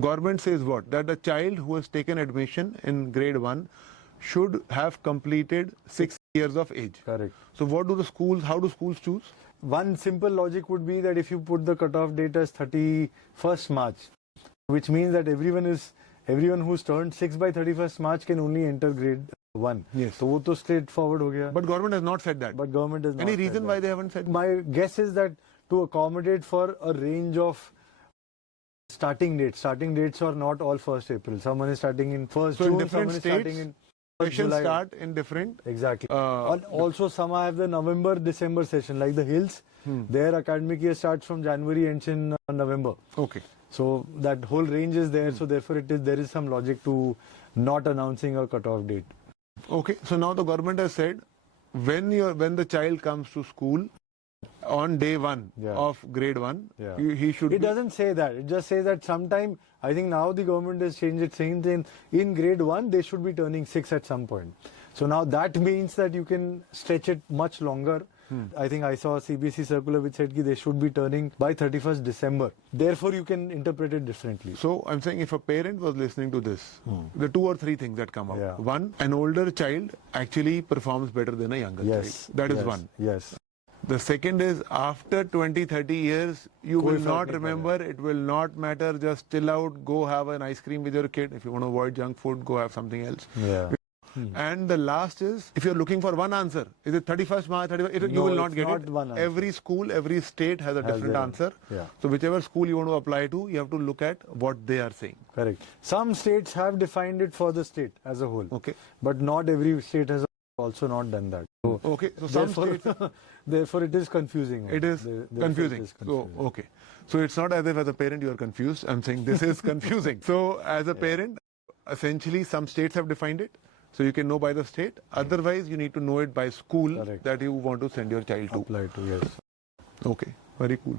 Government says what? That the child who has taken admission in grade 1 should have completed 6 years of age. Correct. So what do the schools, how do schools choose? One simple logic would be that if you put the cutoff date as 31st March, which means that everyone who's turned 6 by 31st March can only enter grade 1. Yes. So वो तो straightforward हो गया. But government has not said that. But government has not Any said reason that. why they haven't said? My guess is that to accommodate for a range of starting dates are not all 1st April. Someone is starting in 1st So in June, different someone is states, starting in 1st Sessions July. start in different. Exactly. And also some have the November-December session, like the Hills. Their academic year starts from January, ends in November. Okay. So that whole range is there. So therefore there is some logic to not announcing a cutoff date. Okay. So now the government has said when the child comes to school on day 1 of grade 1, he should. It doesn't say that. It just says that sometime. I think now the government has changed it, saying in grade 1 they should be turning 6 at some point. So now that means that you can stretch it much longer. I think I saw a CBSE circular which said they should be turning by 31st December. Therefore, you can interpret it differently. So I'm saying if a parent was listening to this, the 2 or 3 things that come up. Yeah. One, an older child actually performs better than a younger child. That is one. Yes. The second is after 20-30 years, you will Koi not fark nahi remember, it will not matter, just chill out, go have an ice cream with your kid. If you want to avoid junk food, go have something else. Yeah. And the last is, if you're looking for one answer, is it 31st March, 31st? You will not get it. One answer. Every school, every state has a different answer. Yeah. So whichever school you want to apply to, you have to look at what they are saying. Correct. Some states have defined it for the state as a whole. Okay. But not every state has also not done that. So Okay. So some states, therefore it is confusing. it is confusing. So, okay. So it's not as if as a parent you are confused. I'm saying this is confusing. So as a parent, essentially some states have defined it. So you can know by the state. Otherwise, you need to know it by school that you want to send your child to. Apply to, yes. Okay. Very cool.